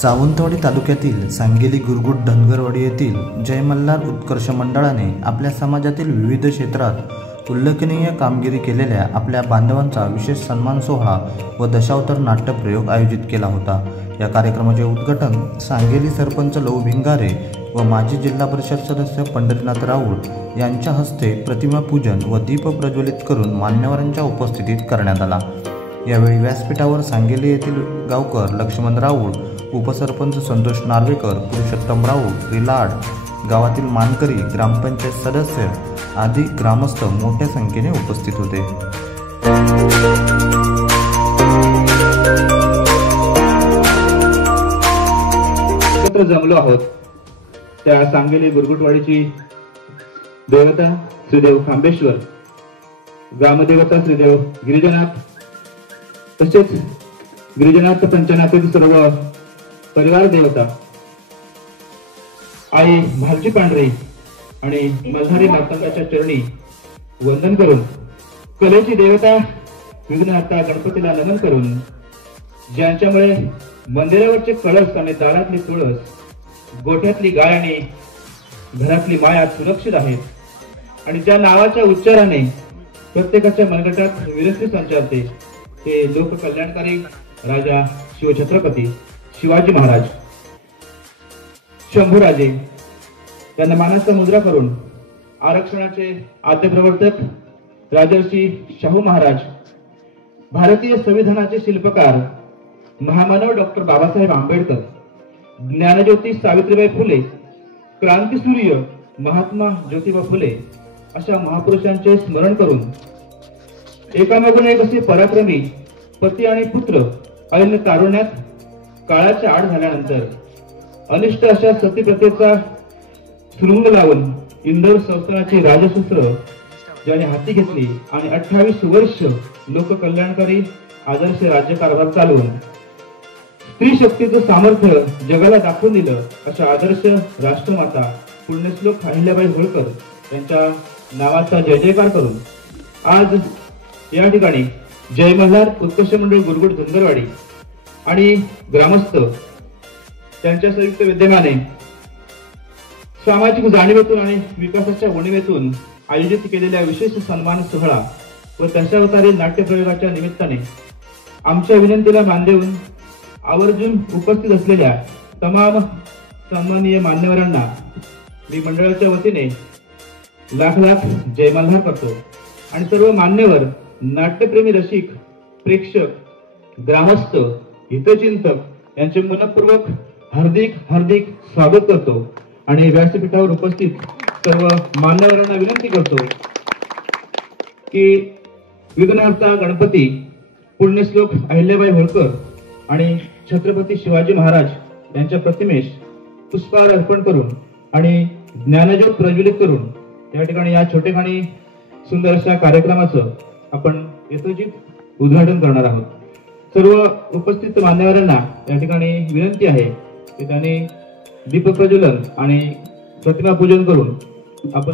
सावंतवाडी तालुक्यातील सांगेली गुरगुट धनगरवाडी येथील जय मल्हार उत्कर्ष मंडळाने आपल्या समाजातील विविध क्षेत्रात उल्लेखनीय कामगिरी केलेल्या आपल्या बांधवांचा विशेष सन्मान सोहळा व दशावतार नाट्यप्रयोग आयोजित केला होता। या कार्यक्रमाचे उद्घाटन सांगेली सरपंच लहू भिंगारे व माजी जिल्हा परिषद सदस्य पंढरीनाथ राऊळ यांच्या हस्ते प्रतिमा पूजन व दीप प्रज्वलित करून मान्यवरांच्या उपस्थितीत करण्यात आला। यावेळी व्यासपीठावर सांगेली येथील गावकर लक्ष्मण राऊळ, उपसरपंच संतोष नार्वेकर, पुरुषोत्तम राऊळ, रिलाड, गावातील मानकरी, ग्रामपंचायत सदस्य आदी ग्रामस्थ मोठ्या संख्येने उपस्थित होते। एकत्र जमलो आहोत त्या सांगेली गुरगुटवाडीची देवता श्रीदेव खांबेश्वर, ग्रामदेवता श्रीदेव गिरिजनाथ, तसेच गिरिजनाथ पंचनाथातील सर्व परिवार देवता आई भालची पांढरी आणि मल्हारी मार्तंडाच्या चरणी वंदन करून, कलेची देवता विघ्नहर्ता गणपतीला नमन करून, ज्यांच्यामुळे मंदिरावरचे कळस आणि दारातली तुळस, गोठ्यातली गाय आणि घरातली माया सुरक्षित आहेत आणि ज्या नावाच्या उच्चाराने प्रत्येकाच्या मनगटात विरक्ती संचारते ते लोककल्याणकारी राजा शिवछत्रपती शिवाजी महाराज शंभूराजे यांना मानाचा मुद्रा करून, आरक्षणाचे आद्य प्रवर्तक राजर्षी शाहू महाराज, भारतीय संविधानाचे शिल्पकार महामानव डॉक्टर बाबासाहेब आंबेडकर, ज्ञानज्योती सावित्रीबाई फुले, क्रांतीसूर्य महात्मा ज्योतिबा फुले अशा महापुरुषांचे स्मरण करून एकामागून एक असे पराक्रमी पती आणि पुत्र ऐन तारुण्यात काळाच्या आड झाल्यानंतर अनिष्ट अशा सतीप्रथेचा सुरुंग लावून इंदोर संस्थानाची राजसूत्र ज्याने हाती घेतली आणि 28 वर्ष लोककल्याणकारी आदर्श राज्यकारभार चालवून स्त्री शक्तीचं सामर्थ्य जगाला दाखवून दिलं अशा आदर्श राष्ट्रमाता पुण्यश्लोक अहिल्याबाई होळकर यांच्या नावाचा जय जयकार करून आज या ठिकाणी जय मल्हार उत्कर्ष मंडळ गुरगुट धनगरवाडी आणि ग्रामस्थ त्यांच्या संयुक्त विद्यमाने सामाजिक जाणीवेतून आणि विकासाच्या उणीवेतून आयोजित केलेल्या विशेष सन्मान सोहळा व दशावतारी नाट्यप्रयोगाच्या निमित्ताने आमच्या विनंतीला मान देऊन आवर्जून उपस्थित असलेल्या तमाम सन्माननीय मान्यवरांना मी मंडळाच्या वतीने लाख लाख जय मल्हार करतो आणि सर्व मान्यवर, नाट्यप्रेमी रसिक, प्रेक्षक, ग्रामस्थ, हितचिंतक यांचे मनपूर्वक हार्दिक हार्दिक स्वागत करतो आणि व्यासपीठावर उपस्थित सर्व मान्यवरांना विनंती करतो की विघ्नहर्ता गणपती, पुण्यश्लोक अहिल्याबाई होळकर आणि छत्रपती शिवाजी महाराज यांच्या प्रतिमेस पुष्पहार अर्पण करून आणि ज्ञानज्योत प्रज्वलित करून या ठिकाणी या छोटेखानी सुंदर अशा कार्यक्रमाचं आपण यथोचित उद्घाटन करणार आहोत। सर्व उपस्थित मान्यवरांना या ठिकाणी विनंती आहे की त्यांनी दीप प्रज्वलन आणि प्रतिमा पूजन करून आपण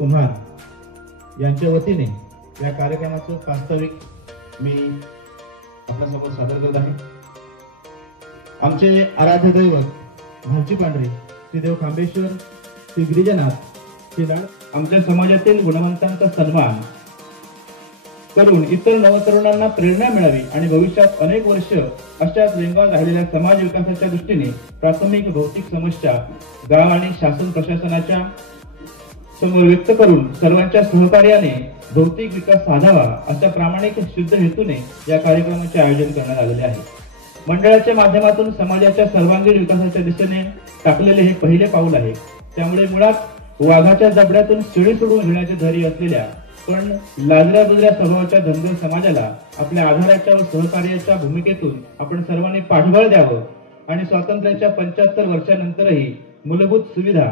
कुम्हार यांच्या वतीने या कार्यक्रमाचं प्रास्ताविक मी आपल्यासमोर सादर करत आहे. आमचे आराध्य दैवत भालची पांढरे, श्री देव खांबेश्वर, श्री गिरिजानाथ, श्री लाड आमच्या समाजातील गुणवंतांचा सन्मान करून इतर नवतरुणांना प्रेरणा मिळावी आणि भविष्यात अनेक वर्ष अशाच वेगात राहिलेल्या समाज विकासाच्या दृष्टीने प्राथमिक भौतिक समस्या गाव आणि शासन प्रशासनाच्या समोर व्यक्त करून सर्वांच्या सहकार्याने भौतिक विकास साधावा अशा प्रामाणिक शुद्ध हेतूने या कार्यक्रमाचे आयोजन करण्यात आलेले आहे. मंडळाच्या माध्यमातून समाजाच्या सर्वांगीण विकासाच्या दिशेने टाकलेले हे पहिले पाऊल आहे. त्यामुळे मुळात वाघाच्या जबड्यातून शेळी सोडून घेण्याचे धैर्य असलेल्या पण लाजऱ्या बुजऱ्या स्वभावाच्या धनगर समाजाला आपल्या आधाराच्या व सहकार्याच्या भूमिकेतून आपण सर्वांनी पाठबळ द्यावं आणि स्वातंत्र्याच्या 75 वर्षानंतरही मूलभूत सुविधा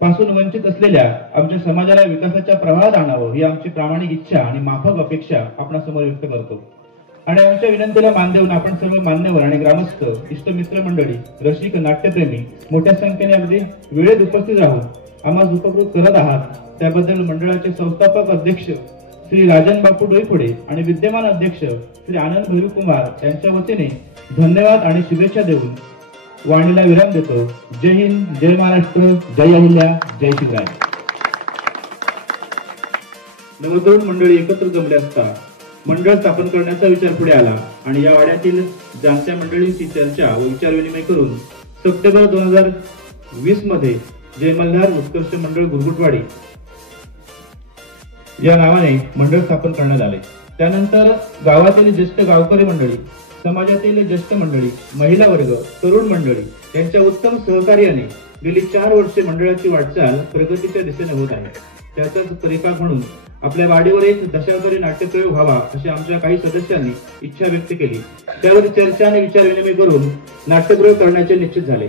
पासून वंचित असलेल्या आमच्या समाजाला विकासाच्या प्रवाहात आणावं ही आमची प्रामाणिक इच्छा आणि माफक अपेक्षा आपणासमोर व्यक्त करतो. आणि आमच्या विनंतीला मान देऊन आपण सर्व मान्यवर आणि ग्रामस्थ, इष्टमित्र मंडळी, रसिक, नाट्यप्रेमी मोठ्या संख्येने अगदी वेळेत उपस्थित राहून आम्हाला उपकृत करत आहात त्याबद्दल मंडळाचे संस्थापक अध्यक्ष श्री राजन बापू डोईफोडे आणि विद्यमान अध्यक्ष श्री आनंद भैरू कुमार यांच्या वतीने धन्यवाद आणि शुभेच्छा देऊन वाणीला विराम देतो. जय हिंद, जय महाराष्ट्र, जय अहिल्या, जय शिवराय. नवतरुण मंडळी एकत्र जमले असता मंडळ स्थापन करण्याचा विचार पुढे आला आणि या वाड्यातील जाणत्या मंडळींची चर्चा व विचारविनिमय करून सप्टेंबर 2020 मध्ये जय मल्हार उत्कर्ष मंडळ गुरगुटवाडी या नावाने मंडळ स्थापन करण्यात आले. त्यानंतर गावातील ज्येष्ठ गावकरी मंडळी, समाजातील ज्येष्ठ मंडळी, महिला वर्ग, तरुण मंडळी यांच्या उत्तम सहकार्याने गेली 4 वर्षे मंडळाची वाटचाल प्रगतीच्या दिशेने होत आहे. त्याचाच परिपाक म्हणून आपल्या वाडीवर एक दशावतारी नाट्यप्रयोग व्हावा अशी आमच्या काही सदस्यांनी इच्छा व्यक्त केली. त्यावर चर्चा आणि विचारविनिमय करून नाट्यप्रयोग करण्याचे निश्चित झाले.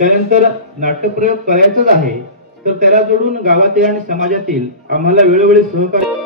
त्यानंतर नाट्यप्रयोग करायचाच आहे तर त्याला जोडून गावातील आणि समाजातील आम्हाला वेळोवेळी सहकार्य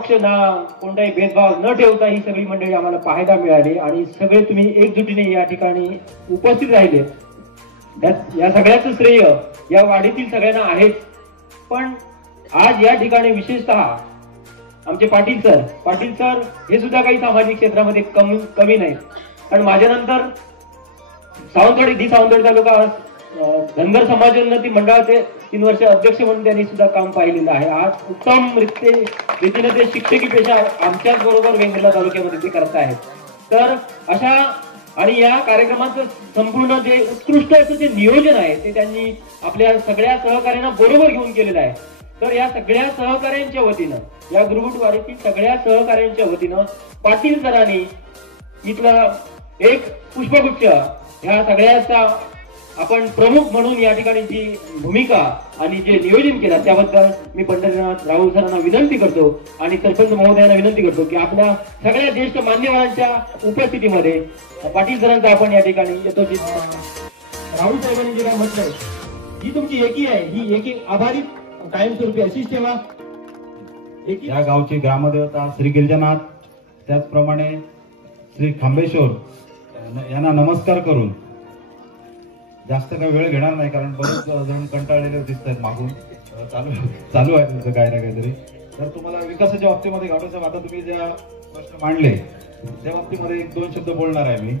अपक्ष ना कोणताही भेदभाव न ठेवता ही सगळी मंडळी आम्हाला पाहायला मिळाली आणि सगळे तुम्ही एकजुटीने या ठिकाणी उपस्थित राहिले. या सगळ्याचं श्रेय या वाडीतील सगळ्यांना आहेच. पण आज या ठिकाणी विशेषतः आमचे पाटील सर हे सुद्धा काही सामाजिक क्षेत्रामध्ये कमी नाहीत. कारण माझ्यानंतर सावंतवाडी तालुका धनगर समाज उन्नती मंडळाचे 3 वर्ष अध्यक्ष म्हणून त्यांनी सुद्धा काम पाहिलेलं आहे. आज उत्तम रीतीने ते शिक्षकी पेशा आमच्याच बरोबर वेंगुर्ला तालुक्यामध्ये ते करत आहेत. तर अशा आणि या कार्यक्रमाचं संपूर्ण जे उत्कृष्ट असं जे नियोजन आहे ते त्यांनी आपल्या सगळ्या सहकार्यांना बरोबर घेऊन केलेलं आहे. तर या सगळ्या सहकार्यांच्या वतीनं, या गुरुगुटवाडीतील सगळ्या सहकार्यांच्या वतीनं पाटील सरांनी इथला एक पुष्पगुच्छ ह्या सगळ्याचा आपण प्रमुख म्हणून या ठिकाणी जी भूमिका आणि जे नियोजन केलं त्याबद्दल मी पंढरीनाथ राहुल सरांना विनंती करतो आणि सरपंच महोदयांना विनंती करतो की आपल्या सगळ्या ज्येष्ठ मान्यवरांच्या उपस्थितीमध्ये पाटील सरांचा आपण या ठिकाणी येतो. राहुल साहेबांनी जे काय म्हटलंय ही तुमची एकी आहे, ही एकी आभारी कायमस्वरूपी अशीच ठेवा. या गावची ग्रामदेवता श्री गिरिजानाथ, त्याचप्रमाणे श्री खांबेश्वर यांना नमस्कार करून जास्त काही वेळ घेणार नाही, कारण बरेच जण कंटाळलेले दिसत आहेत मागून. चालू आहे तुमचं काही ना काहीतरी. तर तुम्हाला विकासाच्या बाबतीमध्ये गावडे साहेब, आता तुम्ही ज्या प्रश्न मांडले त्या बाबतीमध्ये 1-2 शब्द बोलणार आहे मी.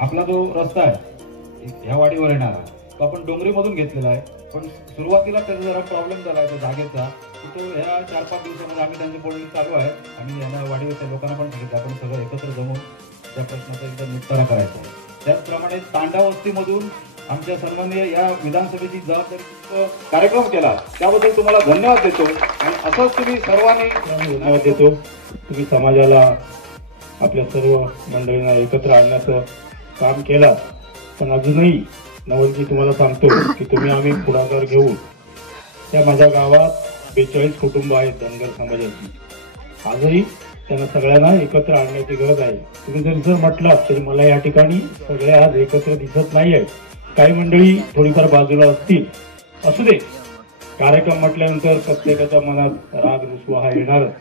आपला जो रस्ता आहे ह्या वाडीवर येणारा तो आपण डोंगरीमधून घेतलेला आहे, पण सुरुवातीला त्याचा जरा प्रॉब्लेम झाला आहे त्या जागेचा. तो ह्या 4-5 दिवसामध्ये आम्ही त्यांची बोलणी चालू आहे आणि यांना वाडीवरच्या लोकांना पण सांगितलं आपण सगळं एकत्र जमून त्या प्रश्नाचा एकदम निपटारा करायचा आहे. त्याचप्रमाणे तांडा वस्तीमधून आमच्या सर्वांनी या विधानसभेची जबाबदारी कार्यक्रम केला त्याबद्दल तुम्हाला धन्यवाद देतो. आणि असंच तुम्ही सर्वांनी धन्यवाद देतो. तुम्ही समाजाला आपल्या सर्व मंडळींना एकत्र आणण्याचं काम केलं, पण अजूनही नवलजी तुम्हाला सांगतो की तुम्ही आम्ही पुढाकार घेऊन त्या माझ्या गावात 42 कुटुंब आहेत धनगर समाजाची. आजही त्यांना सगळ्यांना एकत्र आणण्याची गरज आहे. तुम्ही जर म्हटलं तरी मला या ठिकाणी सगळे आज एकत्र दिसत नाही आहे. काही मंडळी थोडीफार बाजूला असतील, असू दे. कार्यक्रम म्हटल्यानंतर प्रत्येकाच्या मनात राग रुसवा हा येणारच.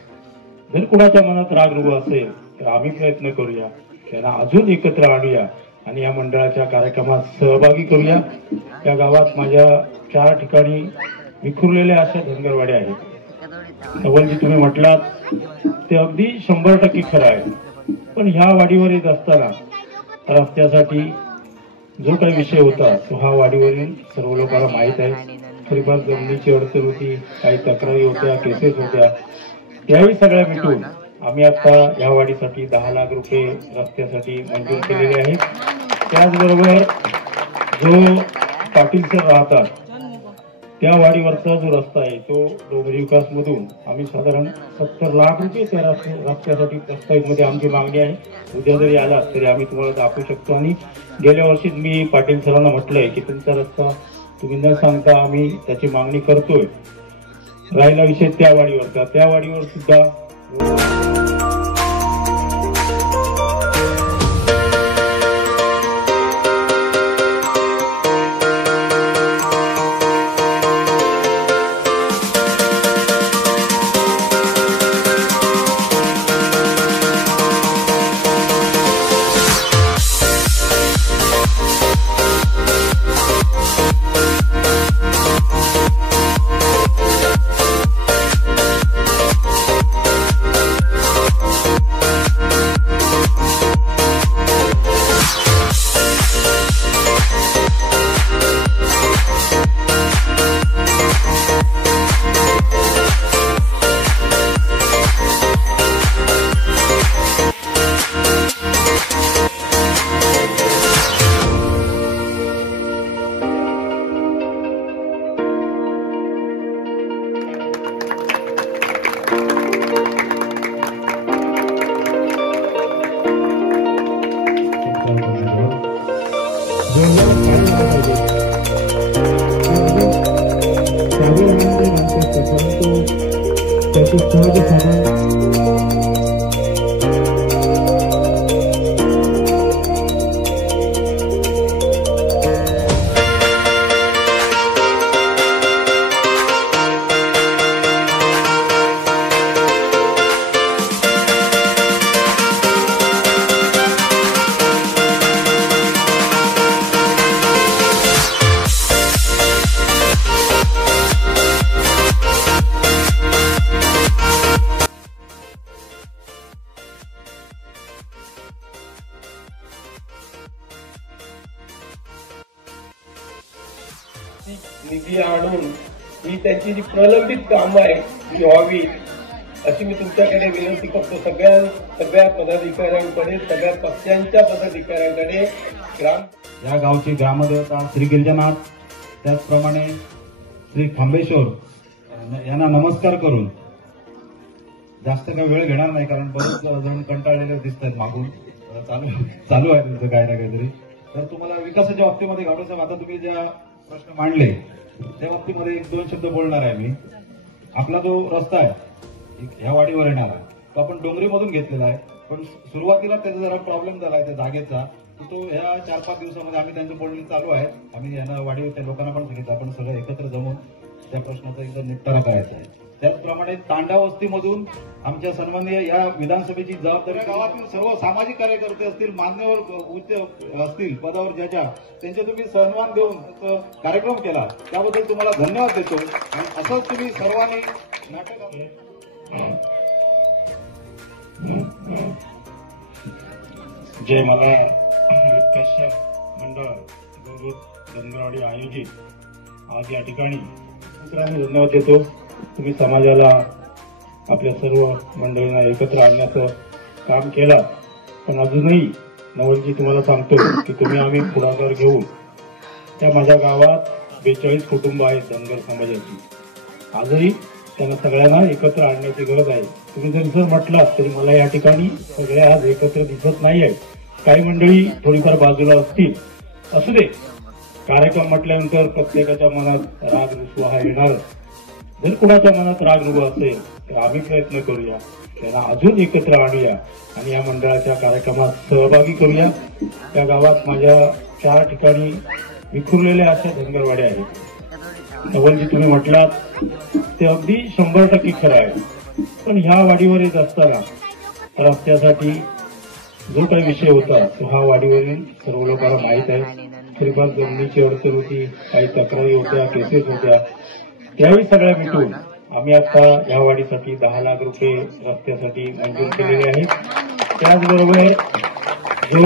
जर कुणाच्या मनात राग रुसवा असेल तर आम्ही प्रयत्न करूया, त्यांना अजून एकत्र आणूया आणि या मंडळाच्या कार्यक्रमात सहभागी करूया. या गावात माझ्या 4 ठिकाणी विखुरलेल्या अशा धनगरवाड्या आहेत. नवलजी तुम्ही म्हटलात ते अगदी 100% खरं आहे. पण ह्या वाडीवर येत असताना रस्त्यासाठी जो काही विषय होता तो हा वाडीवरील सर्व लोकांना माहीत आहे. थोडीफार जमिनीची अडचण होती, काही तक्रारी होत्या, केसेस होत्या, त्याही सगळ्या मिटून आम्ही आता या वाडीसाठी 10 लाख रुपये रस्त्यासाठी मंजूर केलेले आहेत. त्याचबरोबर जो पाटील सर राहतात त्या वाडीवरचा जो रस्ता आहे तो डोंगरी विकासमधून आम्ही साधारण 70 लाख रुपये त्या रस्त्यासाठी प्रस्तावितमध्ये आमची मागणी आहे. उद्या जरी आलात तरी आम्ही तुम्हाला दाखवू शकतो. आणि गेल्या वर्षीच मी पाटील सरांना म्हटलंय की तुमचा रस्ता तुम्ही न सांगता आम्ही त्याची मागणी करतोय. राहिला विषय त्या वाडीवरचा, त्या वाडीवर सुद्धा निधी आणून ही त्यांची जी प्रलंबित कामं आहे ती व्हावी अशी मी तुमच्याकडे विनंती करतो. सगळ्या पदाधिकाऱ्यांकडे, सगळ्या पक्षांच्या पदाधिकाऱ्यांकडे या गावची ग्रामदेवता श्री गिरिजानाथ, त्याचप्रमाणे श्री खांबेश्वर यांना नमस्कार करून जास्त काही वेळ घेणार नाही, कारण बरेच जण कंटाळलेले दिसत आहेत मागून. चालू आहे तुमचं काय ना काहीतरी. तर तुम्हाला विकासाच्या बाबतीमध्ये गावडेसाहेब, आता तुम्ही ज्या प्रश्न मांडले त्या बाबतीमध्ये 1-2 शब्द बोलणार आहे मी. आपला जो रस्ता आहे ह्या वाडीवर येणार आहे तो आपण डोंगरीमधून घेतलेला आहे, पण सुरुवातीला त्याचा जरा प्रॉब्लेम झाला आहे त्या जागेचा. तो ह्या 4-5 दिवसामध्ये आम्ही त्यांचं बोलणी चालू आहे. आम्ही यांना वाडीवरच्या लोकांना पण सांगितलं आपण सगळं एकत्र जमून त्या प्रश्नाचा एकदम निपटारा करायचा आहे. त्याचप्रमाणे तांडा वस्तीमधून आमच्या सन्माननीय या विधानसभेची जबाबदारी गावातील सर्व सामाजिक कार्यकर्ते असतील, मान्यवर उच्च असतील पदावर ज्याच्या, त्यांचे तुम्ही सन्मान देऊन कार्यक्रम केला त्याबद्दल तुम्हाला धन्यवाद देतो. आणि असंच तुम्ही सर्वांनी नाटक जय मल्हार विकास मंडळ गुरुगुट धनगरवाडी आयोजित आज या ठिकाणी आम्ही धन्यवाद देतो. तुम्ही समाजाला आपल्या सर्व मंडळींना एकत्र आणण्याचं काम केलं, पण अजूनही नवलजी तुम्हाला सांगतो की तुम्ही आम्ही पुढाकार घेऊन त्या माझ्या गावात 42 कुटुंब आहेत धनगर समाजाची. आजही त्यांना सगळ्यांना एकत्र आणण्याची गरज आहे. तुम्ही जर म्हटलात तरी मला या ठिकाणी सगळे आज एकत्र दिसत नाही आहेत. काही मंडळी थोडीफार बाजूला असतील, असू दे. कार्यक्रम म्हटल्यानंतर प्रत्येकाच्या मनात राग रुसवा हा येणारच. जर कुणाच्या मनात राग रुसवा असेल तर आम्ही प्रयत्न करूया, त्यांना अजून एकत्र आणूया आणि या मंडळाच्या कार्यक्रमात सहभागी करूया. त्या गावात माझ्या 4 ठिकाणी विखुरलेल्या अशा धनगरवाड्या आहेत. नवलजी तुम्ही म्हटलात ते अगदी 100% खरं आहे. पण ह्या वाडीवर येत असताना रस्त्यासाठी जो काही विषय होता तो हा वाडीवरील सर्व लोकांना माहीत आहे. थोडीफार जमिनीची अडचण होती, काही तक्रारी होत्या, केसेस होत्या, त्याही सगळ्या मिटून आम्ही आता या वाडीसाठी 10 लाख रुपये रस्त्यासाठी मंजूर केलेले आहेत. त्याचबरोबर जो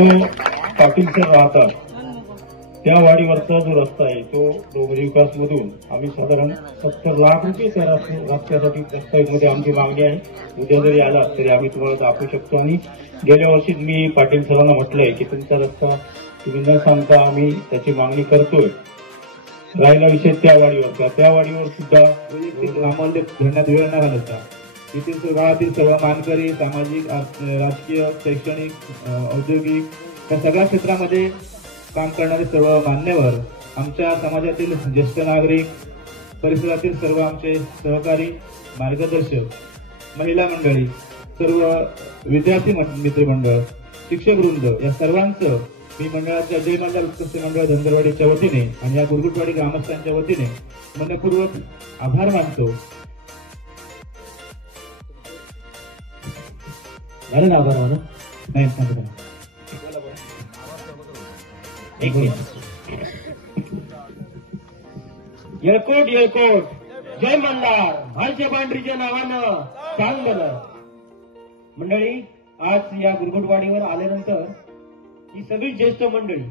पाटील सर राहतात त्या वाडीवरचा जो रस्ता आहे तो डोंगरी विकास मधून आम्ही साधारण 70 लाख रुपये त्या रस्त्यासाठी प्रस्तावितमध्ये आमची मागणी आहे. उद्या जरी आला तरी आम्ही तुम्हाला दाखवू शकतो. आणि गेल्या वर्षीच मी पाटील सरांना म्हटलंय की तुमचा रस्ता तुम्ही न सांगता आम्ही त्याची मागणी करतोय. राहिला विषय त्या वाडीवर सुद्धा सामान्य घेण्यात वेळ नाही घालवता. येथील गावातील सर्व मानकरी, सामाजिक, राजकीय, शैक्षणिक, औद्योगिक त्या सगळ्या क्षेत्रामध्ये काम करणारे सर्व मान्यवर, आमच्या समाजातील ज्येष्ठ नागरिक, परिसरातील सर्व आमचे सहकारी, मार्गदर्शक, महिला मंडळी, सर्व विद्यार्थी मित्रमंडळ, शिक्षकवृंद या सर्वांचं मी मंडळाच्या जय मल्हार उत्कृष्ट मंडळ धनगरवाडीच्या वतीने आणि या गुरगुटवाडी ग्रामस्थांच्या वतीने मनपूर्वक आभार मानतो. झालं ना आभार मानू? नाही सांगतो. येळकोट जय मल्हार हरच्या पांढरीच्या नावानं चांगलं. मंडळी, आज या गुरगुटवाडीवर आल्यानंतर ही सगळी ज्येष्ठ मंडळी,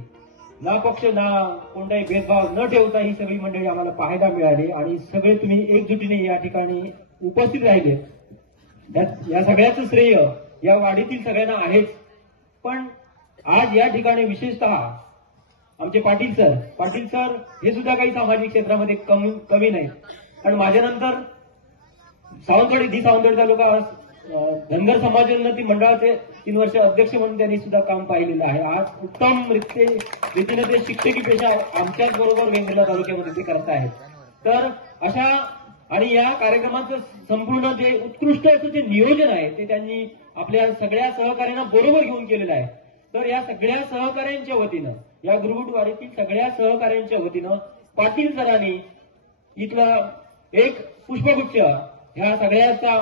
ना पक्ष ना कोणताही भेदभाव न ठेवता ही सगळी मंडळी आम्हाला पाहायला मिळाली आणि सगळे तुम्ही एकजुटीने या ठिकाणी उपस्थित राहिले. या सगळ्याचं श्रेय या वाडीतील सगळ्यांना आहेच. पण आज या ठिकाणी विशेषतः आमचे पाटील सर हे सुद्धा काही सामाजिक क्षेत्रामध्ये कमी नाहीत. कारण माझ्यानंतर सावंतवाडी तालुका धनगर समाजोन्नती मंडळाचे 3 वर्ष अध्यक्ष म्हणून त्यांनी सुद्धा काम पाहिलेलं आहे. आज उत्तम रीतीने ते शिक्षकी पेशा आमच्याच बरोबर वेंगुर्ला तालुक्यामध्ये ते करत आहेत. तर अशा आणि या कार्यक्रमाचं संपूर्ण जे उत्कृष्ट असं जे नियोजन आहे ते त्यांनी आपल्या सगळ्या सहकार्यांना बरोबर घेऊन केलेलं आहे. तर या सगळ्या सहकार्यांच्या वतीनं, या गुरगुटवाडीतील सगळ्या सहकार्यांच्या वतीनं पाटील सरांनी इथला एक पुष्पगुच्छ ह्या सगळ्याचा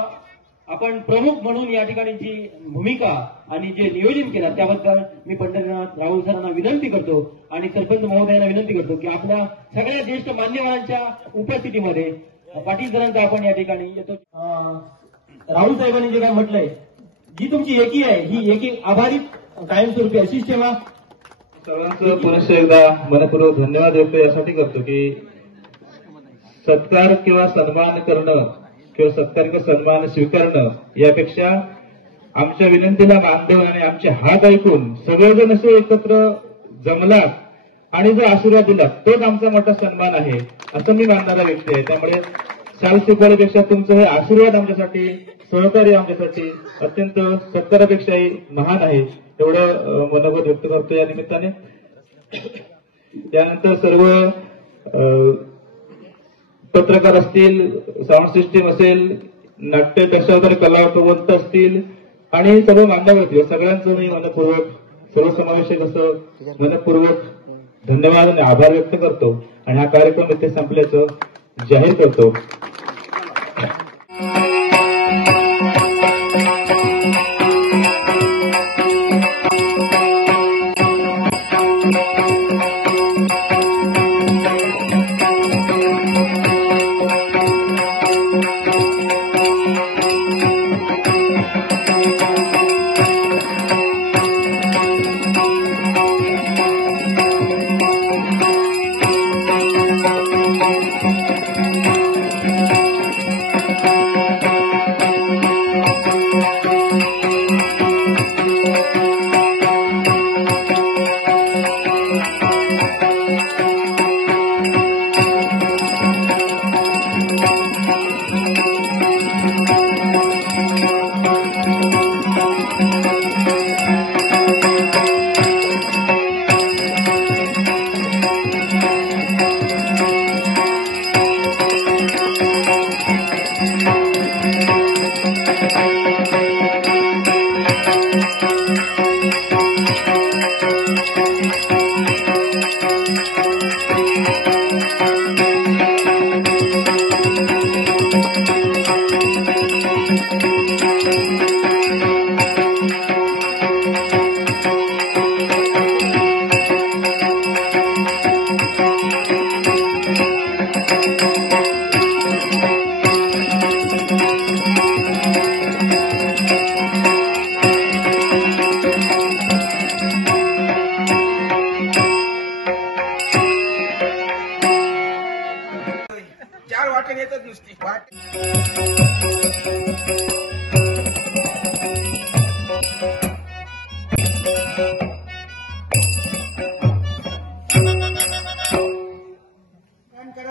आपण प्रमुख म्हणून या ठिकाणी जी भूमिका आणि जे नियोजन केलं त्याबद्दल मी पंढरीनाथ राहुल सरांना विनंती करतो आणि सरपंच महोदयांना विनंती करतो की आपल्या सगळ्या ज्येष्ठ मान्यवरांच्या उपस्थितीमध्ये पाटील सरांचा आपण या ठिकाणी येतो. राहुल साहेबांनी जे काय म्हटलंय, जी तुमची एकी आहे ही एकी आभारित कायमस्वरूपी अशीच ठेवा. सर्वांचं पुनश्च एकदा मनपूर्वक धन्यवाद व्यक्त यासाठी करतो की सत्कार किंवा सन्मान करणं किंवा सत्कार किंवा सन्मान स्वीकारणं यापेक्षा आमच्या विनंतीला मान देऊन आणि आमचे हात ऐकून सगळेजण असे एकत्र जमलात आणि जो आशीर्वाद दिला तोच आमचा मोठा सन्मान आहे असं मी मानणारा व्यक्ती आहे. त्यामुळे शाल शिकवण्यापेक्षा तुमचं हे आशीर्वाद आमच्यासाठी, सहकार्य आमच्यासाठी अत्यंत सत्कारापेक्षाही महान आहे एवढं मनोगत व्यक्त करतो या निमित्ताने. त्यानंतर सर्व पत्रकार असतील, साऊंड सिस्टीम असेल, नाट्य दर्शवणारे कलावंत असतील आणि सर्व मान्यवर सगळ्यांचं मी मनपूर्वक सर्वसमावेशक असं मनपूर्वक धन्यवाद आणि आभार व्यक्त करतो आणि हा कार्यक्रम इथे संपल्याचं जाहीर करतो.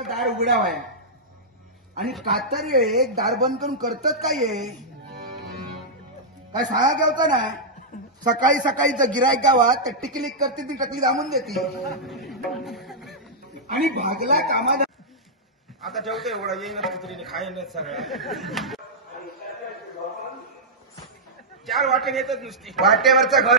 दार उघडावाय आणि कातर एक दार बंद करून करतात काय काय सांगा गेवता ना सकाळी सकाळीच गिरायक गावात त्या टिकलिक करते ती टकली दामून देते आणि भागला कामा आता ठेवते एवढा येईन कुत्रीने खायन सगळ्या 4 वाटे येतात नुसती वाटेवरचं घर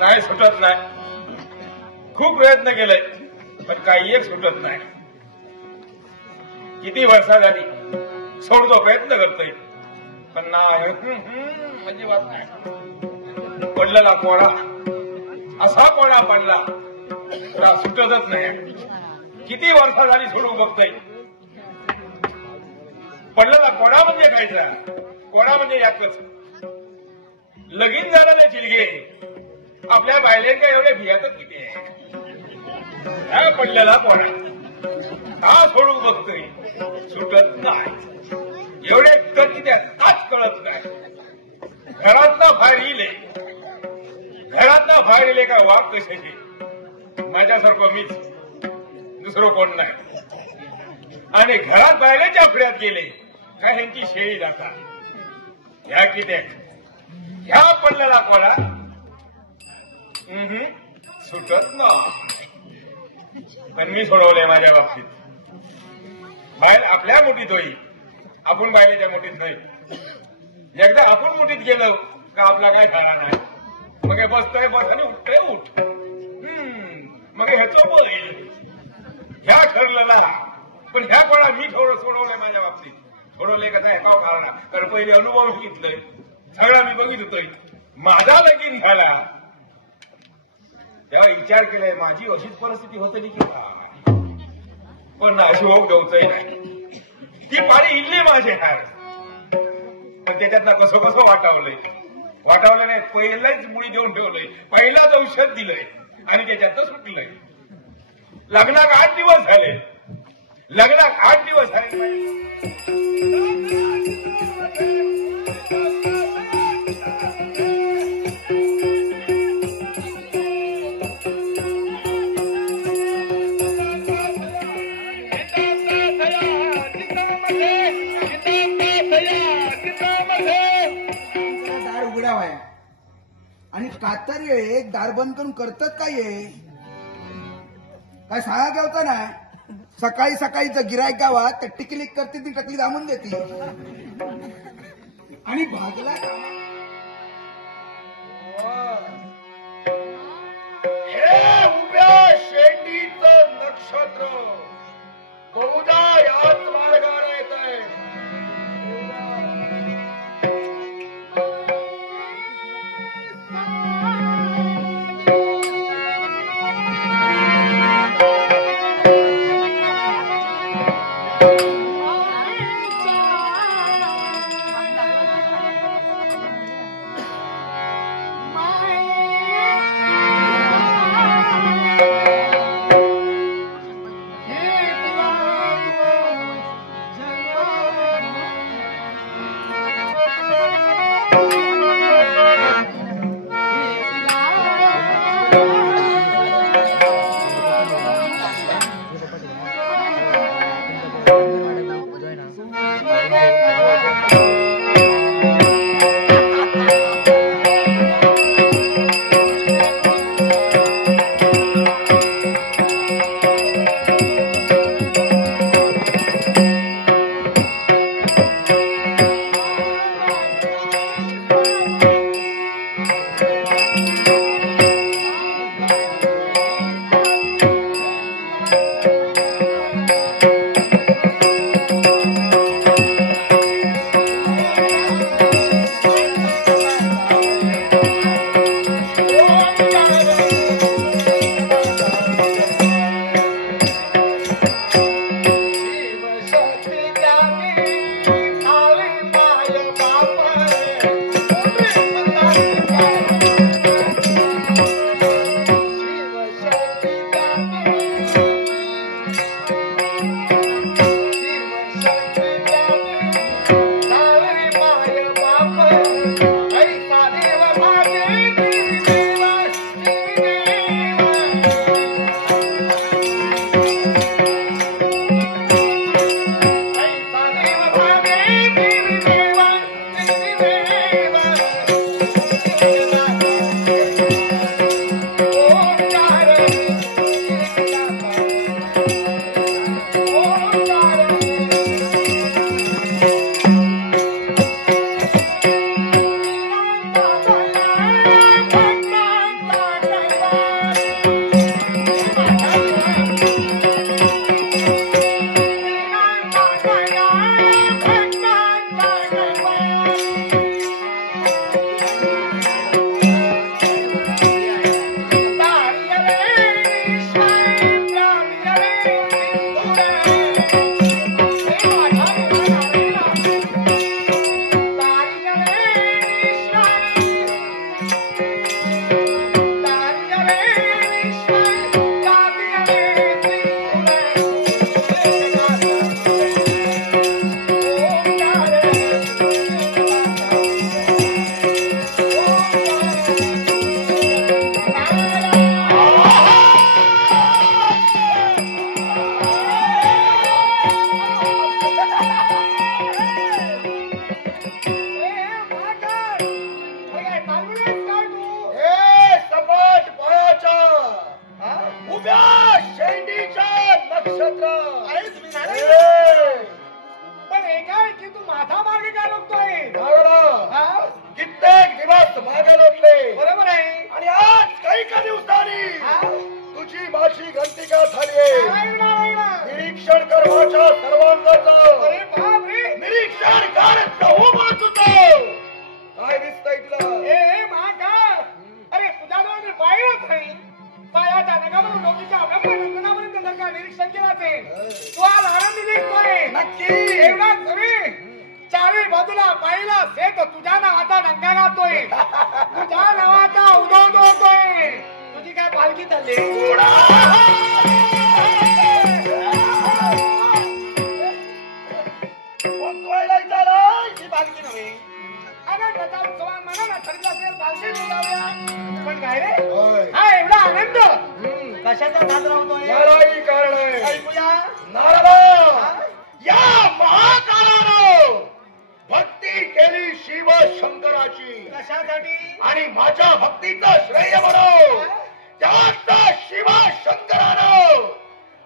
नाही सुटत नाही. खूप प्रयत्न केलाय पण काही एक सुटत नाही. किती वर्षा झाली सोडतो प्रयत्न करतोय पण नाही म्हणजे वाट नाही. पडलेला कोडा असा कोडा पडला तर सुटतच नाही. किती वर्षा झाली सोडून बघतोय. पडलेला कोडा म्हणजे खायचा. कोडा म्हणजे याकच. लगीन झालं नाही चिलगे आपल्या बायलेंच्या एवढे भियातच किती आहे. पडलेला कोडा का सोडू बघतोय, सुटत नाही. एवढे कधी त्याच कळत नाही. घरातला बाहेर येईल, घरातला बाहेर येईल का वाघ कशाची, माझ्यासारखं मीच, दुसरं कोण नाही. आणि घरात बाहेरच्या फिर्यात गेले का ह्यांची शेळी जातात. ह्या कित्याक ह्या पडलेला कोणा सुटत ना. पण मी सोडवलंय माझ्या बाबतीत. बाहेर आपल्या मुठीत होई, आपण बाहेरच्या मुठीत नाही. एकदा आपण मुठीत गेलो का आपला काय खरा नाही. मग बसतोय बस आणि उठतोय उठ. मग ह्याचं बोल ह्या ठरलेला. पण ह्या कोणा मी सोडवलंय माझ्या बाबतीत. सोडवलंय का काय का कारण, कारण पहिले अनुभव घेतलंय, सगळा मी बघित होतोय. माझा लगीन झाला तेव्हा विचार केलाय माझी अशीच परिस्थिती होतली की पण अशी होऊ द्यायचंय नाही. ती पाणी इल्ली माझे हाय. पण त्याच्यातनं कसं कसं वाटावलं नाही. पहिलाच मुळी देऊन ठेवलंय, पहिलाच औषध दिलंय आणि त्याच्यातनं सुटलंय. लग्नाक 8 दिवस झाले. लग्नाक 8 दिवस झाले. दार उघडावाय आणि कातर एक दार बंद करून करतात काय काय सांगा गेलता ना. सकाळी सकाळी जर गिरायक गावात तर टिकलिक करते ती टकली दामून देते आणि भागला हे उभ्या शेंडीचं नक्षत्र बहुधा याच मार्गाने येत आहे. धागे लोटले. बरोबर आहे. आणि आज काही दिवसांनी तुझी माझी घंटिका झाली. निरीक्षण कर माझ्या सर्वांगाचं. अरे बापरे. निरीक्षण कर चहूबाजूचं. काय दिसतंय तुला? ए माका, अरे तुझ्या डोळ्याने पाहिलंच नाही. पायाच्या नगावरून डोकीच्या ब्रह्मनंदनापर्यंत जर का निरीक्षण केलं असेल, तू आज आनंदी दिसतोय. नक्की. एवढाच नव्हे, चारी बाजूला पाहिला शेत तुझ्या नावाचा डंका गातोय. तुझ्या नावाचा उदो होतोय. तुझी काय पालखी चालली? ही पालखी नव्हे. आनंदाचा उत्सवात मनाला ठरला असेल पालखी बोलावूया. पण काय रे, होय. हा एवढा आनंद कशाचा साजरा होतोय? यालाही कारण आहे. ऐकूया. नारदा, या महाकाळानं भक्ती केली शिव शंकराची. कशासाठी? आणि माझ्या भक्तीचं श्रेय म्हणून त्यात शिव शंकरानं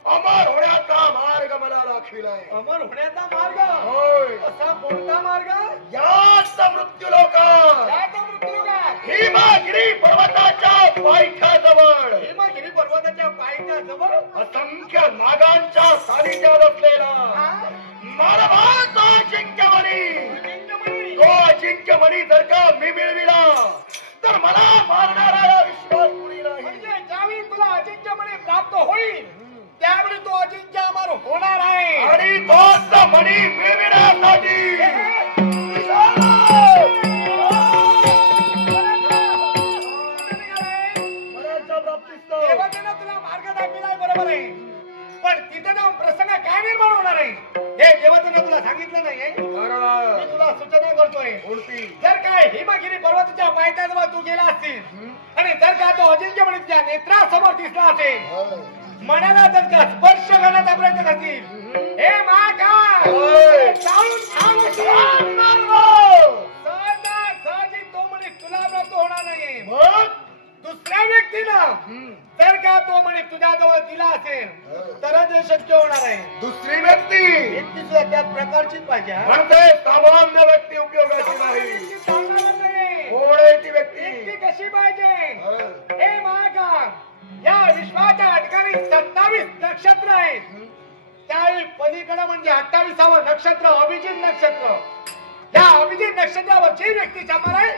अमर होण्याचा मार्ग मला दाखविलाय. अमर होण्याचा मार्ग? होय. असा कोणता मार्ग? याच मृत्यूलोकात, याचा मृत्यूलोकात, हिमगिरी पर्वताच्या पायथ्याजवळ, हिमगिरी पर्वताच्या पायथ्याजवळ असंख्य नागांच्या सानिध्यात असलेला मानवाचा अजिंक्यमणी, तो अजिंक्यमणी जर का मी मिळविला तर मला मारणारा विश्वास कुणी नाही. म्हणजे ज्यावेळी तुला अजिंक्यमणी प्राप्त होईल त्यावेळी तो अजिंक्य अमर होणार आहे. आणि तोच मणी मिळविण्यासाठी देवतेनं तुला मार्ग दाखविलाय, बरोबर आहे. पण तिथे जाऊन प्रसंग काय निर्माण होणार आहे हे देवतेनं तुला सांगितलं नाहीये. मी तुला सूचना करतोय. जर काय हिमगिरी पर्वताच्या पायथ्याजवळ तू गेला असतील आणि जर का तो अजिंक्यमणी तुझ्या नेत्रासमोर दिसला असेल, मनाला जर का स्पर्श करण्याचा प्रयत्न करतील, हे सहजी तो म्हणे तुला प्राप्त होणार नाहीये. दुसऱ्या व्यक्तीनं जर का तो म्हणे तुझ्याजवळ दिला असेल तरच हे शक्य होणार आहे. दुसरी व्यक्ती सुद्धा त्याच प्रकारचीच पाहिजे. म्हणते सामान्य व्यक्ती उपयोगाची नाही. कोण आहे ती व्यक्ती? कशी पाहिजे? हे महाका, या विश्वाच्या ठिकाणी 27 नक्षत्र आहेत. त्यावेळी पलीकडे म्हणजे 28वं नक्षत्र अभिजित नक्षत्र. या अभिजित नक्षत्रावर जी व्यक्ती जमणार आहे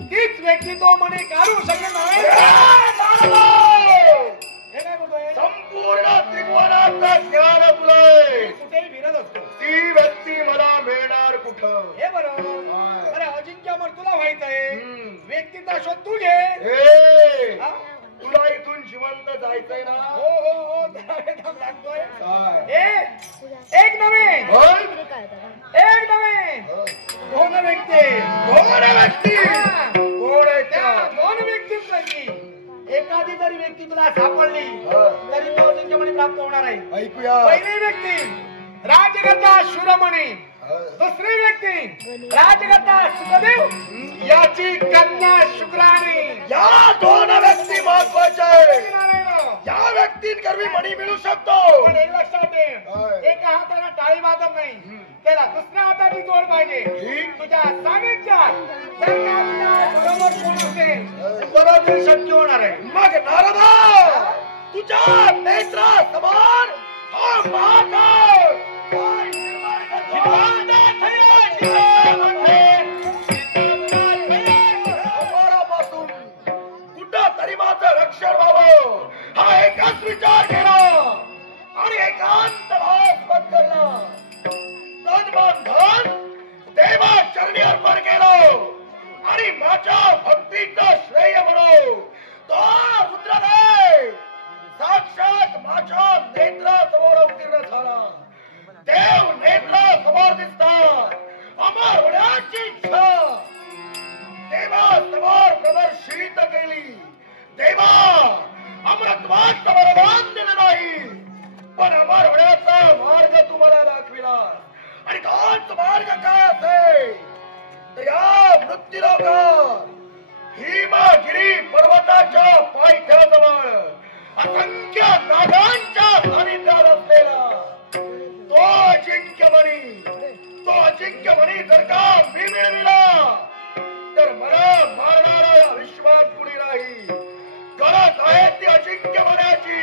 तीच व्यक्ती तो म्हणे काढू शकेल नाही. हे काय बोलतोय? संपूर्ण त्रिभुवनाचं ज्ञान तुला कुठेही फिरत असतो. ती व्यक्ती मला मिळणार कुठं? हे बरोबर. अरे अजिंक्य अमर तुला माहित आहे, व्यक्तीचा शोध तू घे. हा? तुला इथून जिवंत जायचंय ना? हो हो हो, सांगतोय. एक नव्हे, एक नव्हे, दोन व्यक्ती. कोण व्यक्ती? कोण आहे त्या त्या? दोन व्यक्तींपैकी एखादी जरी व्यक्ती तुला सापडली तरी तो अजिंक्यमणी प्राप्त होणार आहे. ऐकूया. पहिली व्यक्ती राजगद्दा शूरमणी, दुसरी व्यक्ती राजगद्दा सुखदेव, याची कन्या शुक्राणी. या दोन व्यक्ती महत्वाच्या आहेत. या व्यक्तींकरवी मणी मिळू शकतो. पण एक लक्षात ठेव, एका हाताला टाळी वाजत नाही, त्याला दुसऱ्या हाताची जोड पाहिजे. तुझ्या सानिध्यात जर का तुझ्या बरोबर कोण असेल बरोबर शक्य होणार आहे. मग नारदा, तुझ्या नेत्रा समान हा महाकाळ काय निर्माण करतो? अमरापासून कुठं तरी माझं रक्षण व्हावं हा एकाच विचार केला आणि एकांत भाव पत्करला. तन मन धन देवा चरणी अर्पण केलं आणि माझ्या भक्तीचं श्रेय म्हणून तो रुद्रदेव साक्षात माझ्या नेत्रासमोर अवतीर्ण झाला. देव नेत्रासमोर दिसतात. अमर होण्याची इच्छा देवासमोर प्रदर्शित केली. देवा अमरत्वाचं वरदान दिलं नाही, पण अमर होण्याचा मार्ग तुम्हाला दाखविला. आणि तोच मार्ग काय असेल तर या मृत्यूलोकात हिमगिरी पर्वताच्या पायथ्याजवळ असंख्य नागांच्या सानिध्यात असलेला तो अजिंक्यमणी, तो अजिंक्यमणी जर का मी मिळविला तर मला मारणारा या विश्वात कुणी नाही. गरज आहे ती अजिंक्य बनायची.